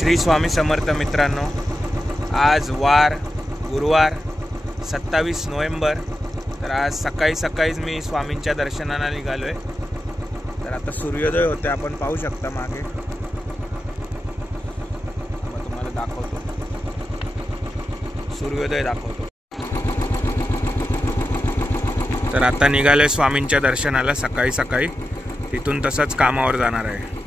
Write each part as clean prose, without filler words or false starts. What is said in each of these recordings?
श्री स्वामी समर्थ मित्रांनो, आज वार गुरुवार 27 नोव्हेंबर। तर आज सकाळीच मी स्वामींच्या दर्शनाला निघालोय। तर आता सूर्योदय होते, आपण पाहू शकता मागे। मग तुम्हाला दाखवतो, सूर्योदय दाखवतो। तर आता निघालोय स्वामींच्या दर्शनाला सकाळी। तिथून तसंच कामावर जाणार आहे।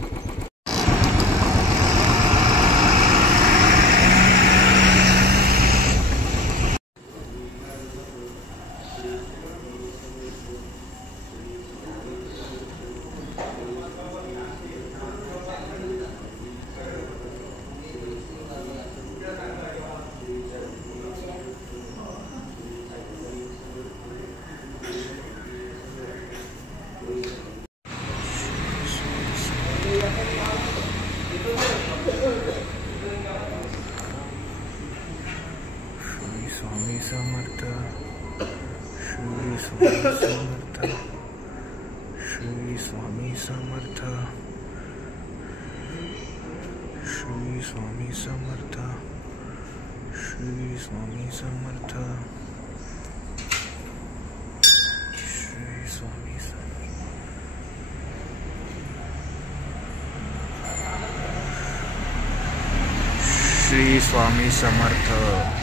स्वामी समर्थ, श्री स्वामी समर्थ, श्री स्वामी समर्थ, श्री स्वामी समर्थ, श्री स्वामी समर्थ, श्री स्वामी समर्थ, श्री स्वामी समर्थ।